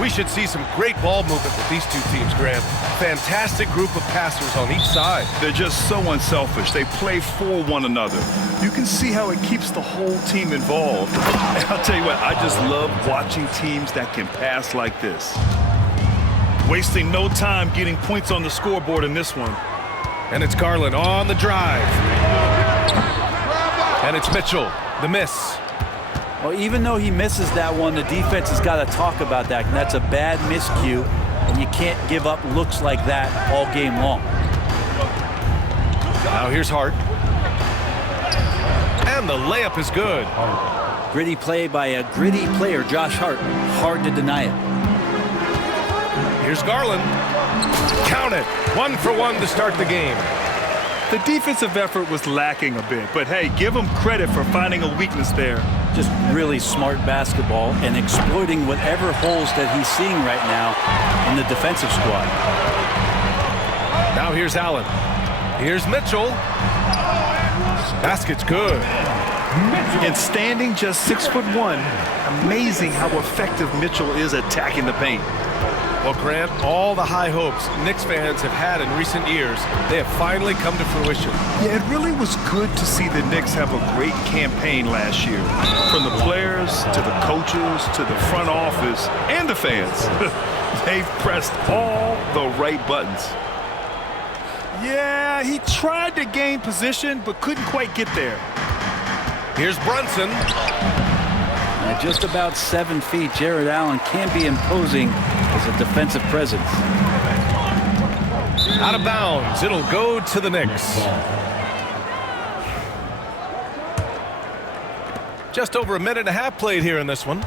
We should see some great ball movement with these two teams, Grant. Fantastic group of passers on each side. They're just so unselfish. They play for one another. You can see how it keeps the whole team involved. And I'll tell you what, I just love watching teams that can pass like this. Wasting no time getting points on the scoreboard in this one. And it's Garland on the drive. And it's Mitchell, the miss. Well, even though he misses that one, the defense has got to talk about that. And that's a bad miscue, and you can't give up looks like that all game long. Now here's Hart. And the layup is good. Gritty play by a gritty player, Josh Hart. Hard to deny it. Here's Garland. Count it. 1 for 1 to start the game. The defensive effort was lacking a bit, but hey, give him credit for finding a weakness there. Just really smart basketball and exploiting whatever holes that he's seeing right now in the defensive squad. Now here's Allen. Here's Mitchell. Basket's good. And standing just 6'1", amazing how effective Mitchell is attacking the paint. Well, Grant, all the high hopes Knicks fans have had in recent years, they have finally come to fruition. Yeah, it really was good to see the Knicks have a great campaign last year. From the players, to the coaches, to the front office, and the fans. They've pressed all the right buttons. Yeah, he tried to gain position, but couldn't quite get there. Here's Brunson. At just about 7 feet, Jared Allen can be imposing as a defensive presence. Out of bounds. It'll go to the Knicks. Just over a minute and a half played here in this one.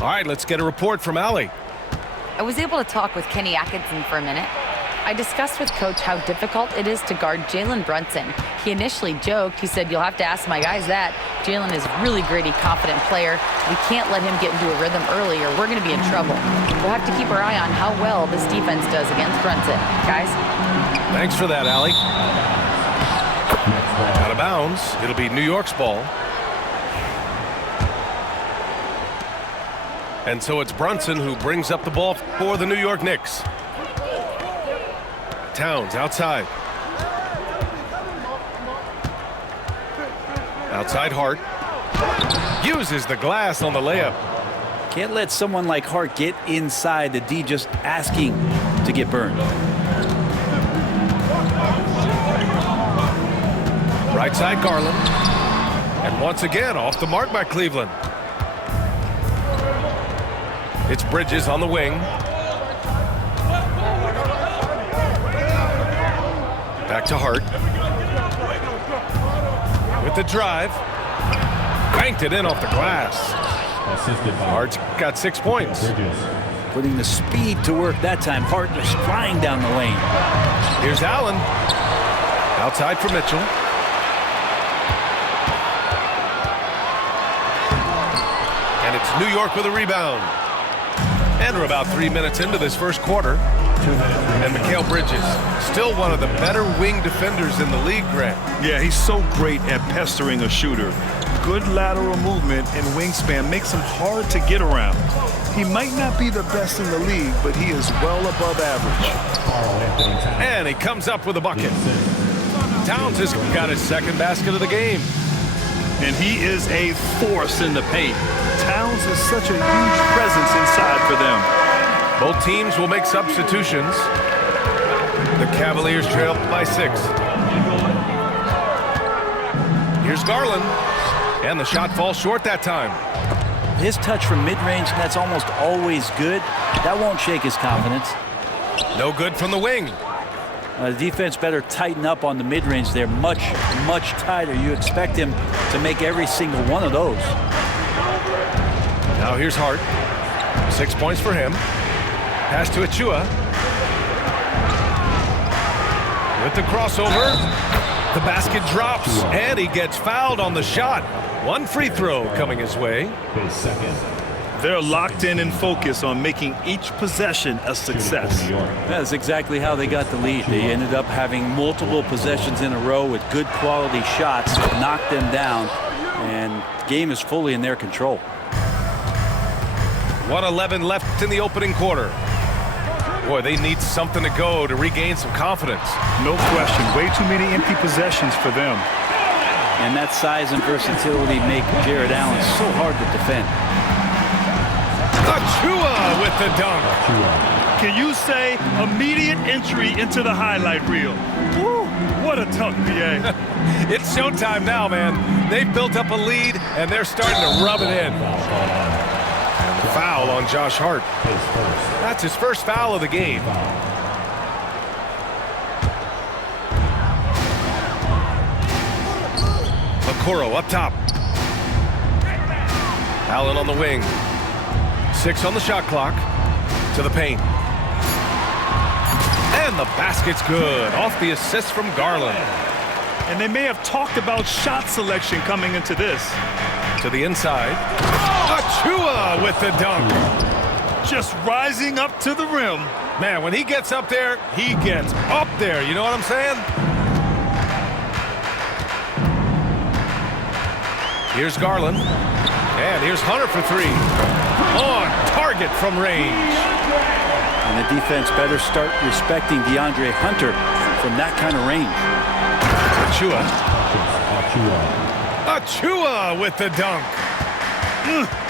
All right, let's get a report from Allie. I was able to talk with Kenny Atkinson for a minute. I discussed with Coach how difficult it is to guard Jalen Brunson. He initially joked. He said, "You'll have to ask my guys that." Jalen is a really gritty, confident player. We can't let him get into a rhythm early or we're going to be in trouble. We'll have to keep our eye on how well this defense does against Brunson. Guys? Thanks for that, Allie. Out of bounds. It'll be New York's ball. And so it's Brunson who brings up the ball for the New York Knicks. Towns outside. Outside Hart. Uses the glass on the layup. Can't let someone like Hart get inside the D just asking to get burned. Right side Garland. And once again off the mark by Cleveland. It's Bridges on the wing. Back to Hart. With the drive. Banked it in off the glass. Hart's got 6 points. Putting the speed to work that time. Hart just flying down the lane. Here's Allen. Outside for Mitchell. And it's New York with a rebound. And we're about 3 minutes into this first quarter. And Mikal Bridges, still one of the better wing defenders in the league, Grant. Yeah, he's so great at pestering a shooter. Good lateral movement and wingspan makes him hard to get around. He might not be the best in the league, but he is well above average. And he comes up with a bucket. Towns has got his second basket of the game. And he is a force in the paint. Towns is such a huge presence inside for them. Both teams will make substitutions. The Cavaliers trail by 6. Here's Garland. And the shot falls short that time. His touch from mid-range, that's almost always good. That won't shake his confidence. No good from the wing. The defense better tighten up on the mid-range there. Much tighter. You expect him to make every single one of those. Now here's Hart. 6 points for him. Pass to Achua. With the crossover. The basket drops, and he gets fouled on the shot. One free throw coming his way. They're locked in and focused on making each possession a success. That's exactly how they got the lead. They ended up having multiple possessions in a row with good quality shots, knocked them down, and the game is fully in their control. 1:11 left in the opening quarter. Boy, they need something to go to regain some confidence. No question. Way too many empty possessions for them. And that size and versatility make Jared Allen so hard to defend. Achiuwa with the dunk. Can you say immediate entry into the highlight reel? Woo, what a dunk, BA. It's showtime now, man. They've built up a lead, and they're starting to rub it in. Foul on Josh Hart. That's his first foul of the game. Okoro up top. Allen on the wing. 6 on the shot clock. To the paint. And the basket's good. Off the assist from Garland. And they may have talked about shot selection coming into this. To the inside. Achiuwa with the dunk. Just rising up to the rim. Man, when he gets up there, he gets up there. You know what I'm saying? Here's Garland. And here's Hunter for 3. On target from range. And the defense better start respecting DeAndre Hunter from that kind of range. Achiuwa with the dunk.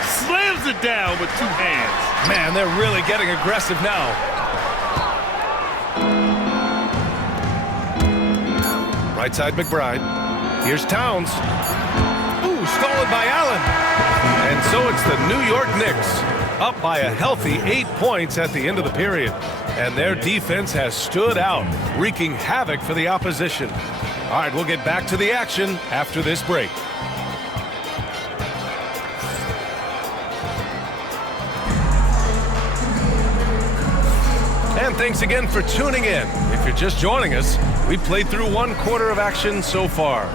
Slams it down with 2 hands. Man, they're really getting aggressive now. Right side McBride. Here's Towns. Ooh, stolen by Allen. And so it's the New York Knicks up by a healthy 8 points at the end of the period. And their defense has stood out, wreaking havoc for the opposition. All right, we'll get back to the action after this break. And thanks again for tuning in. If you're just joining us, we played through 1 quarter of action so far.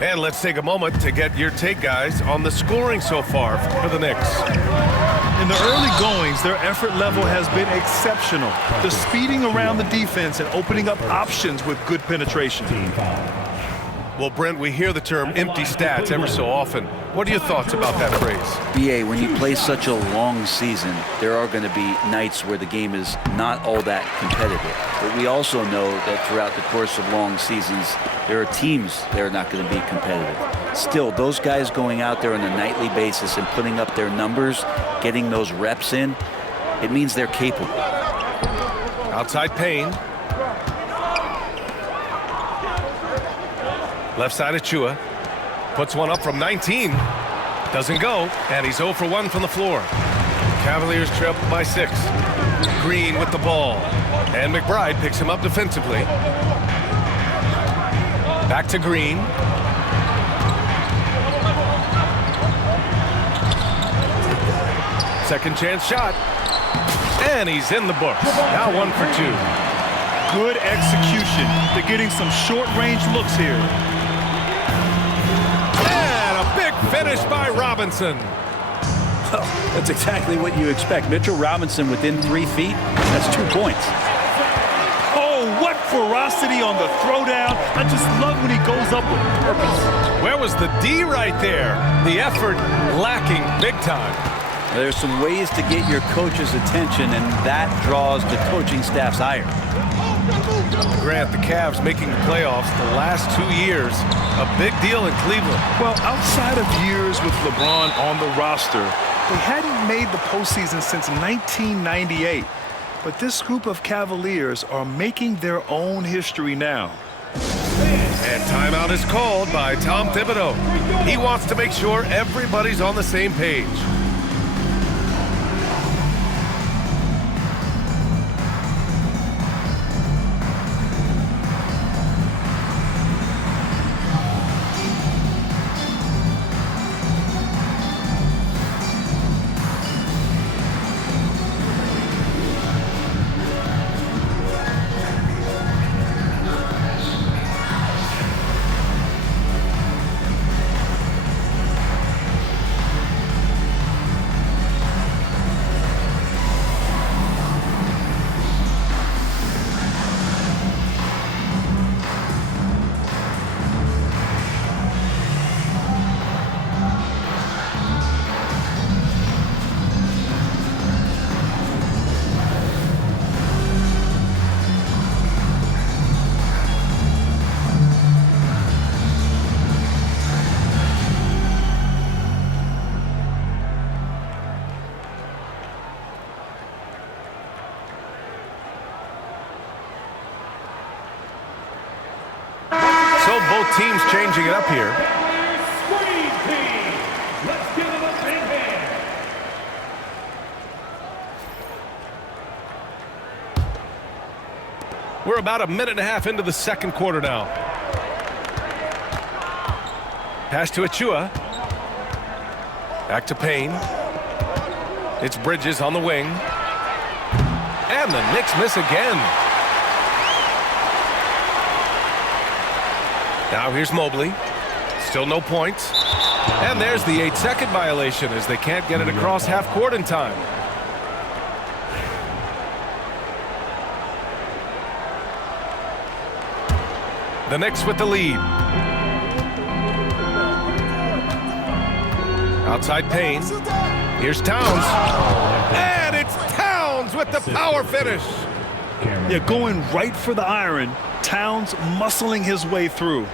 And let's take a moment to get your take, guys, on the scoring so far for the Knicks. In the early goings, their effort level has been exceptional. The speeding around the defense and opening up options with good penetration. Well, Brent, we hear the term empty stats ever so often. What are your thoughts about that phrase? BA, when you play such a long season, there are going to be nights where the game is not all that competitive. But we also know that throughout the course of long seasons, there are teams that are not going to be competitive. Still, those guys going out there on a nightly basis and putting up their numbers, getting those reps in, it means they're capable. Outside Payne. Left side Achiuwa. Puts one up from 19. Doesn't go. And he's 0 for 1 from the floor. Cavaliers trail by 6. Green with the ball. And McBride picks him up defensively. Back to Green. Second chance shot. And he's in the books. Now 1 for 2. Good execution. They're getting some short-range looks here. Finish by Robinson. Well, that's exactly what you expect. Mitchell Robinson within 3 feet. That's 2 points. Oh, what ferocity on the throwdown. I just love when he goes up with purpose. Where was the D right there? The effort lacking big time. There's some ways to get your coach's attention, and that draws the coaching staff's ire. Grant, the Cavs making the playoffs the last 2 years. A big deal in Cleveland. Well, outside of years with LeBron on the roster, they hadn't made the postseason since 1998. But this group of Cavaliers are making their own history now. And timeout is called by Tom Thibodeau. He wants to make sure everybody's on the same page. Both teams changing it up here. Screen team. Let's give them a big hand. We're about a minute and a half into the second quarter now. Pass to Achua. Back to Payne. It's Bridges on the wing. And the Knicks miss again. Now here's Mobley. Still no points. And there's the 8-second violation as they can't get it across half court in time. The Knicks with the lead. Outside Payne. Here's Towns. And it's Towns with the power finish. Yeah, going right for the iron. Towns muscling his way through.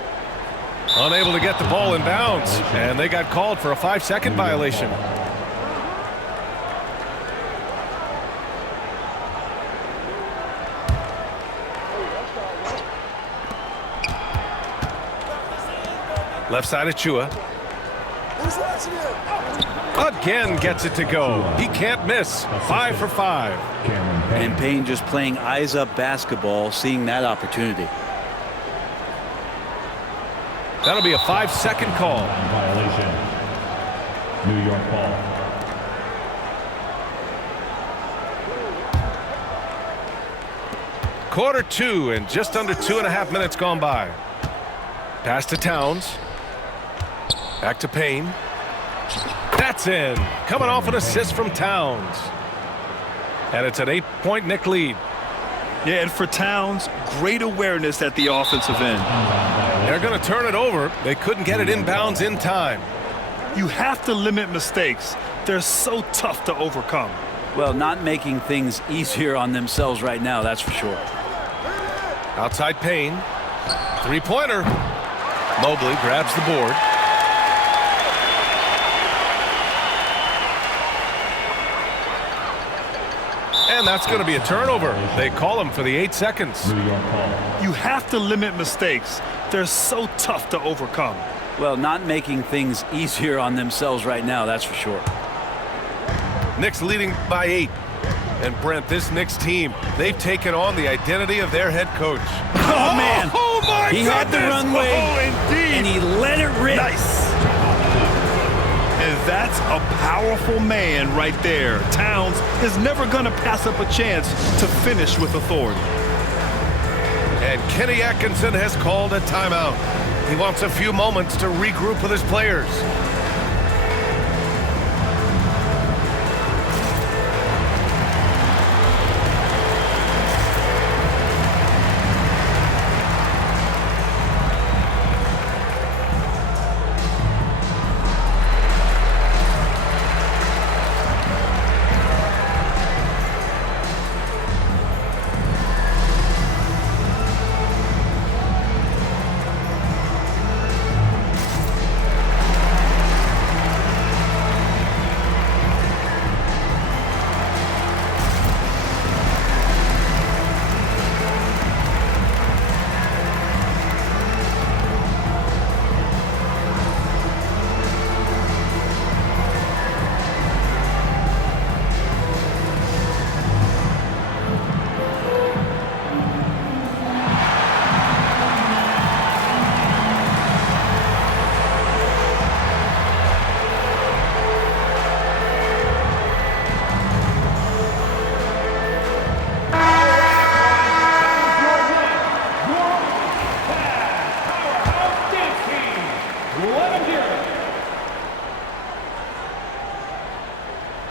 Unable to get the ball in bounds. And they got called for a 5-second violation. Left side Achua. Again gets it to go. He can't miss. 5 for 5. And Payne just playing eyes-up basketball, seeing that opportunity. That'll be a 5-second call. Violation. New York ball. Quarter 2 and just under 2.5 minutes gone by. Pass to Towns. Back to Payne. That's in. Coming off an assist from Towns. And it's an 8-point Knick lead. Yeah, and for Towns, great awareness at the offensive end. They're going to turn it over. They couldn't get it inbounds in time. You have to limit mistakes. They're so tough to overcome. Well, not making things easier on themselves right now, that's for sure. Outside Payne. Three-pointer. Mobley grabs the board. And that's going to be a turnover. They call him for the 8 seconds. New York ball. You have to limit mistakes. They're so tough to overcome. Well, not making things easier on themselves right now, that's for sure. Knicks leading by 8. And Brent, this Knicks team, they've taken on the identity of their head coach. Oh, man. Oh, my He goodness. had the runway, Oh, indeed. and he let it rip. Nice. And that's a powerful man right there. Towns is never going to pass up a chance to finish with authority. And Kenny Atkinson has called a timeout. He wants a few moments to regroup with his players.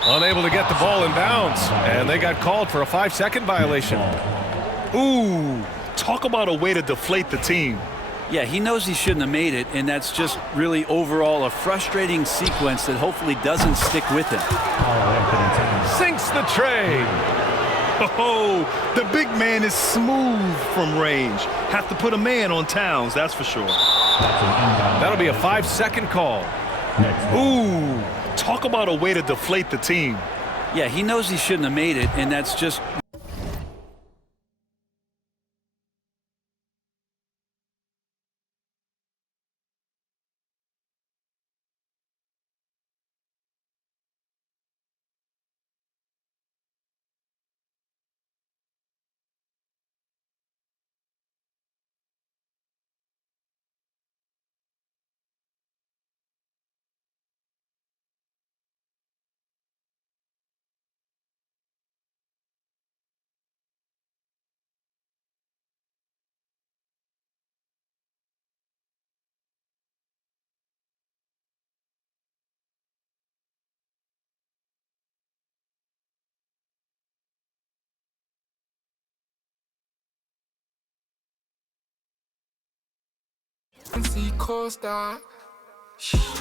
Unable to get the ball in bounds, and they got called for a 5-second violation. Ooh, talk about a way to deflate the team. Yeah, he knows he shouldn't have made it, and that's just really overall a frustrating sequence that hopefully doesn't stick with him. Sinks the tray. Oh, the big man is smooth from range. Have to put a man on Towns, that's for sure. That'll be a 5-second call. Ooh, talk about a way to deflate the team. Yeah, he knows he shouldn't have made it, and that's just and see co-star. Shh.